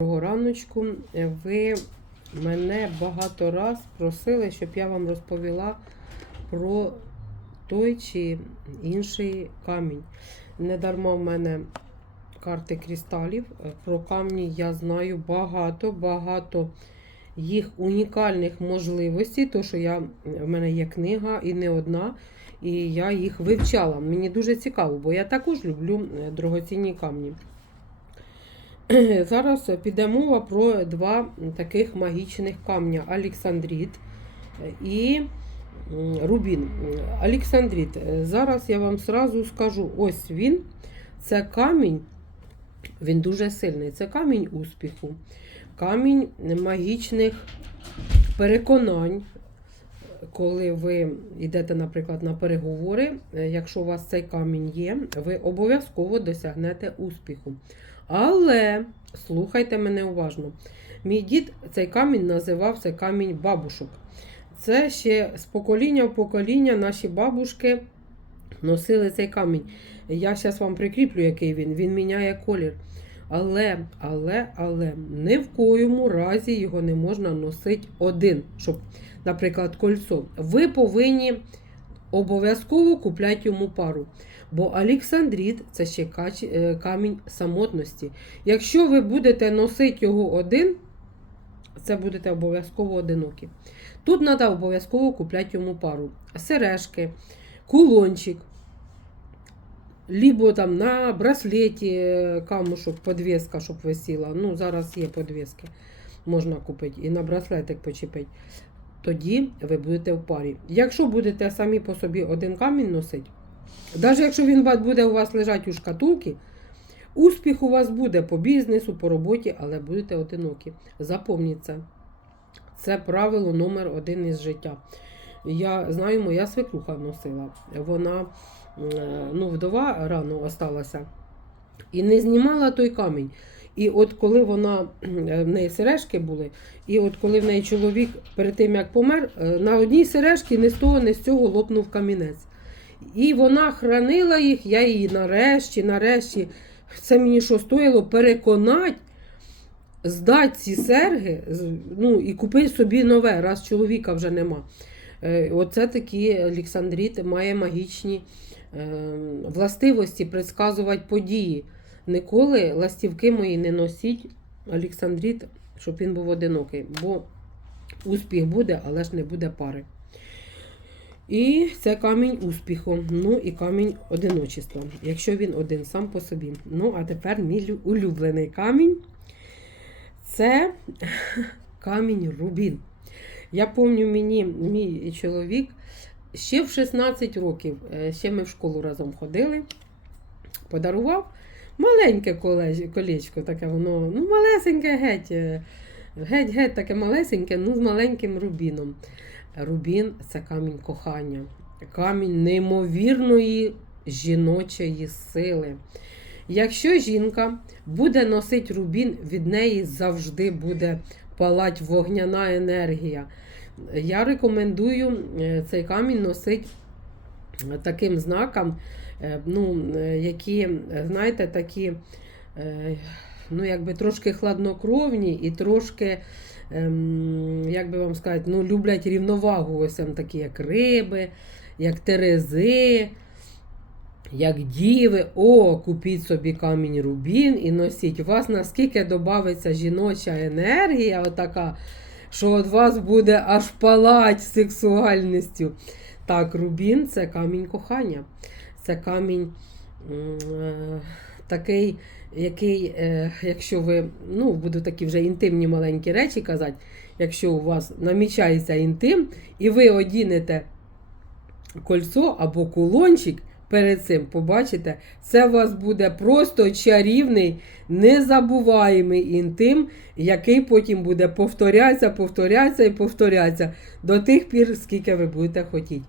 Доброго раночку. Ви мене багато раз просили, щоб я вам розповіла про той чи інший камінь. Недарма в мене карти кристалів. Про камні я знаю багато, багато їх унікальних можливостей, то що я, в мене є книга і не одна, і я їх вивчала. Мені дуже цікаво, бо я також люблю е, дорогоцінні камні. Зараз піде мова про два таких магічних камня Олександрит і Рубін. Олександрит. Зараз я вам сразу скажу: ось він. Це камінь, він дуже сильний. Це камінь успіху, камінь магічних переконань. Коли ви йдете, наприклад, на переговори, е, якщо у вас цей камінь є, ви обов'язково досягнете успіху. Але слухайте мене уважно. Мій дід цей камінь називав це камінь бабушок. Це ще з покоління в покоління наші бабушки носили цей камінь. Я зараз вам прикріплю, який він. Він міняє колір. Але, але, але ні в коєму разі його не можна носити один, щоб, наприклад, кольцо. Ви повинні обов'язково купляти йому пару. Бо Олександрит це ще е, камінь самотності. Якщо ви будете носити його один, це будете обов'язково одинокі. Тут треба обов'язково купляти йому пару. Сережки, кулончик, либо там на браслеті е, камушок, подвеска, щоб висіла. Ну, зараз є подвески. Можна купити і на браслетик почепити. Тоді ви будете в парі. Якщо будете самі по собі один камінь носити, навіть якщо він буде у вас лежати у шкатулці, успіх у вас буде по бізнесу, по роботі, але будете одинокі. Запомніть це. Це правило номер один із життя. Я знаю, моя свекруха носила. Вона е, ну, вдова рано осталася і не знімала той камінь. І от коли вона е, в неї сережки були, і от коли в неї чоловік перед тим як помер, е, на одній сережці не з того, не з цього лопнув камінець. І вона хранила їх, я її нарешті, нарешті, це мені що стоїло переконати, здати ці серги ну, і купити собі нове, раз чоловіка вже нема. Е, Оце такі Олександрит має магічні е, властивості предсказувати події. Ніколи ластівки мої не носіть Олександрит, щоб він був одинокий, бо успіх буде, але ж не буде пари. І це камінь успіху, ну і камінь одиночества, якщо він один сам по собі. Ну, а тепер мій улюблений камінь це камінь Рубін. Я пам'ятаю, мені мій чоловік ще в 16 років, е, ще ми в школу разом ходили, подарував маленьке колечко, таке воно, ну, малесеньке геть. Геть-геть таке малесеньке, ну з маленьким рубіном. Рубін це камінь кохання, камінь неймовірної жіночої сили. Якщо жінка буде носити рубін, від неї завжди буде палати вогняна енергія. Я рекомендую е, цей камінь носити таким знаком, е, ну, е, які, е, знаєте, такі, е, ну, якби трошки хладнокровні і трошки, ем, як би вам сказати, ну, люблять рівновагу, ось там такі, як риби, як терези. Як діви, о, купіть собі камінь рубін і носіть. У вас наскільки додається жіноча енергія, отака, що від вас буде аж палать сексуальністю. Так, рубін це камінь кохання. Це камінь е, такий, який, е, якщо ви, ну, буду такі вже інтимні маленькі речі казати, якщо у вас намічається інтим, і ви одінете кольцо або кулончик перед цим, побачите, це у вас буде просто чарівний, незабуваємий інтим, який потім буде повторятися, повторятися і повторятися до тих пір, скільки ви будете хотіти.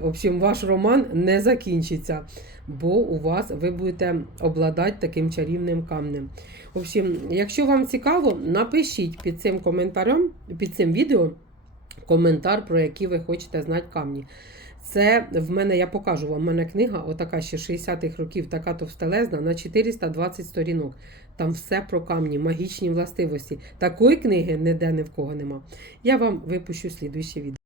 В общем, ваш роман не закінчиться, бо у вас ви будете обладати таким чарівним камнем. В общем, якщо вам цікаво, напишіть під цим коментарем, під цим відео коментар, про які ви хочете знати камні. Це в мене, я покажу вам, в мене книга, отака ще 60-х років, така товстелезна, на 420 сторінок. Там все про камні, магічні властивості. Такої книги ніде ні в кого нема. Я вам випущу слідуюче відео.